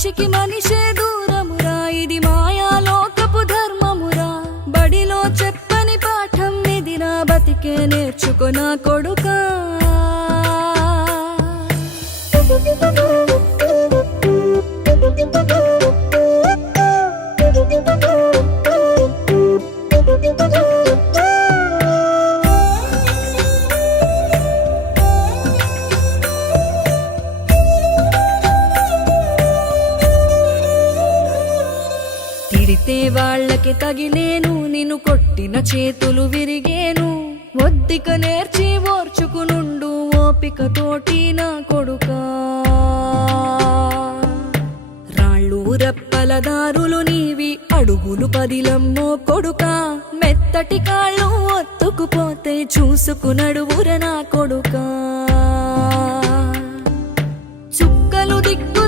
మనిషికి మనిషే దూరమురా, ఇది మాయాలోకపు ధర్మమురా. బడిలో చెప్పని పాఠం ఇదిరా, బతికే నేర్చుకో నా కొడుకా. తిడితే వాళ్ళకి తగిలేను, నిన్ను కొట్టిన చేతులు విరిగేను. ఒద్దిక నేర్చి ఓర్చుకునుండు ఓపికతోటి నా కొడుకా. రాళ్ళు రప్పల దారులు నీవి, అడుగులు పదిలమ్మో కొడుకా. మెత్తటి కాళ్ళు ఒత్తుకుపోతే చూసుకునడువుర నా కొడుకా. చుక్కలు దిక్కు